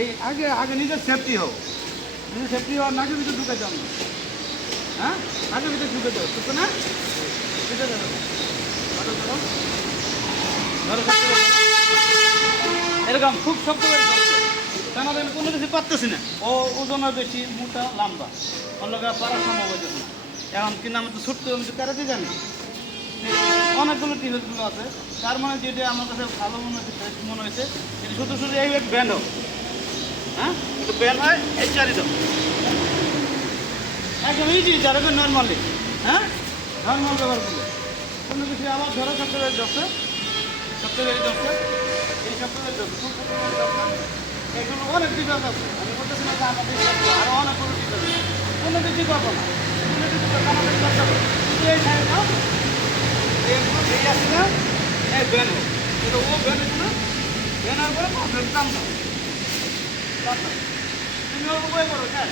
এই আগে আগে নিজের সেফটি হোক, নিজের সেফটি হওয়ার নাকের ভিতরে ঢুকে যাও না, হ্যাঁ নাকের ভিতরে ঢুকে যাও, ঢুকে না ঢুকে যাবে ধরো ধরো ধরো শক্ত করে ধরো। এরকম খুব শক্ত করে ধরছে, কেন আমি কোনো কিছু পারতেছি না, ও ওজনের বেশি, মোটা লম্বা, ওর লোক পারার সম্ভব হইতেছে না। এখন কিন্তু আমি তো ছোট্ট, আমি তো ক্যারাতে জানি, অনেকগুলো টিফেসগুলো আছে, তার মানে যেটা আমার কাছে ভালো মনে হয়েছে, বেস্ট মনে হয়েছে, যেটা শুধু শুধু এই ব্যান্ড হোক, হ্যাঁ একটু ব্যান্ড হয় এই চারি দাও, একদম ইজি যারা নর্মালি, হ্যাঁ নর্মাল ব্যবহার করলে কোনো কিছু আবার ধরো সপ্তাহের দশে, সপ্তাহের দশে, এই সপ্তাহের দশে এগুলো অনেক ডিফারেন্স আছে। আমি বলতেছি না যে আমাদের আরও অনেকগুলো ডিফারেন্স, কোনো কিছু পাবো না, কোনো কিছু আমাদের করতে হবে, এই সাইড নাও, এই আসছে না, এই ব্যান হোক, কিন্তু ও ব্যান হচ্ছে না, ব্যান হওয়ার পরে প্রবলেম কাম দাও, তুমি ওর উপায় করো, হ্যাঁ।